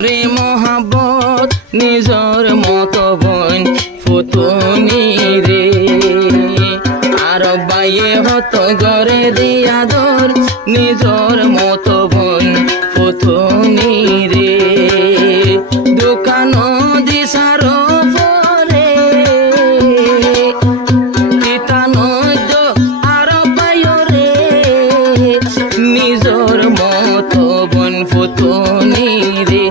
রে মহাবত নিজর মতো বোন ফুতুনি রে আর বাইয়ে হত গরে রে আদর নিজর মতো বোন ফুতুনি রে দোকান দিশার পরে তিতানদ আর পায় রে নিজর মতো বোন ফুতুনি রে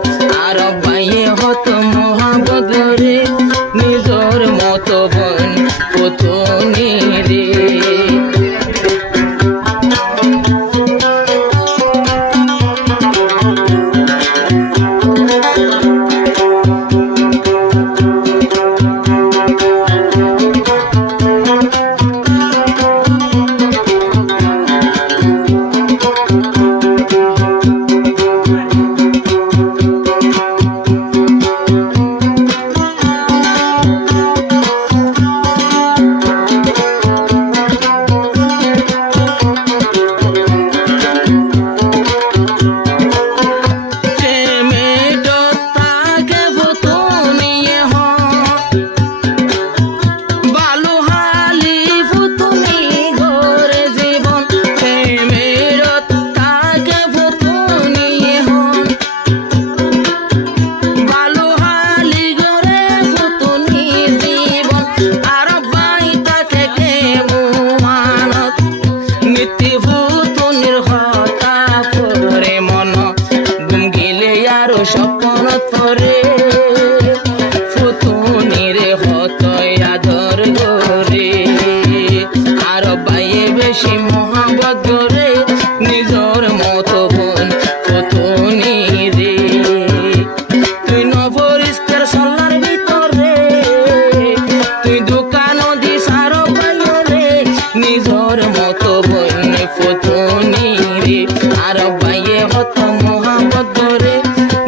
আর বাইয়ে হত মহাবত রে নিজর মতো বোন ফুতুনি রে স্বপ্নত পরে ফুতুনির হতয় আদর গরে আর বাইয়ে বেশি মহাবত গরে নিজর মতো বোন ফুতুনি রে তুই নবরিস্কের সল্লার ভিতরে তুই দোকান দিশার পায় রে নিজর মতো বোন ফুতুনি রে আর বাইয়ে হত মহাবত গরে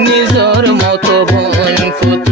নিজর মতো বোন ফুতুনি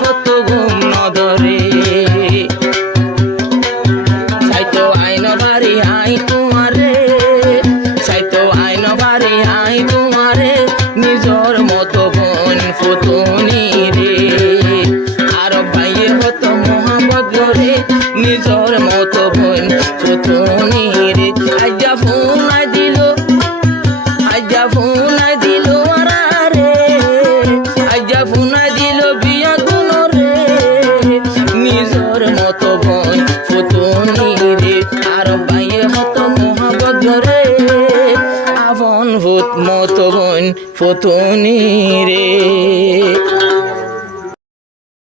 হত ঘুম নদরে চাইতো আইন বাড়ি আই তোমারে চাইতো আইন বাড়ি আই তোমারে নিজর মতো বোন ফুতুনি রে আর ভাইয়ে হতো মোহাম্মদ রে নিজর মতো বোন ফুতুনি রে আইজা ফোন আই দিল আইজা ফোন আই দিল আরে আইজা ফোন আই দিল বিয়া কোন রে নিজর মতো বোন ফুতুনি রে আর ভাইয়ে হতো মোহাম্মদ রে আপন ভূত মতো বোন ফুতুনি রে